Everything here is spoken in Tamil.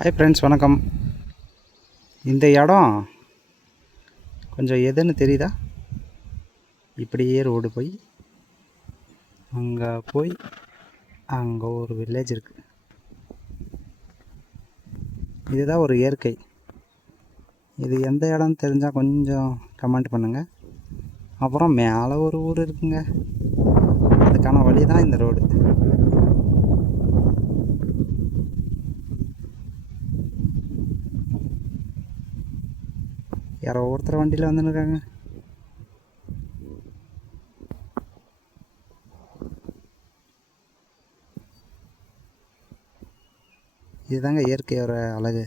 ஹாய் ஃப்ரெண்ட்ஸ், வணக்கம். இந்த இடம் கொஞ்சம் எதுன்னு தெரியுதா? இப்படியே ரோடு போய் அங்கே ஒரு வில்லேஜ் இருக்குது. இதுதான் ஒரு இயற்கை. இது எந்த இடம்னு தெரிஞ்சால் கொஞ்சம் கமெண்ட் பண்ணுங்கள். அப்புறம் மேலே ஒரு ஊர் இருக்குங்க, அதுக்கான வழி தான் இந்த ரோடு. யாரோ ஒருத்தர் வண்டியில் வந்துருக்காங்க. இதுதாங்க இயற்கையோட அழகு.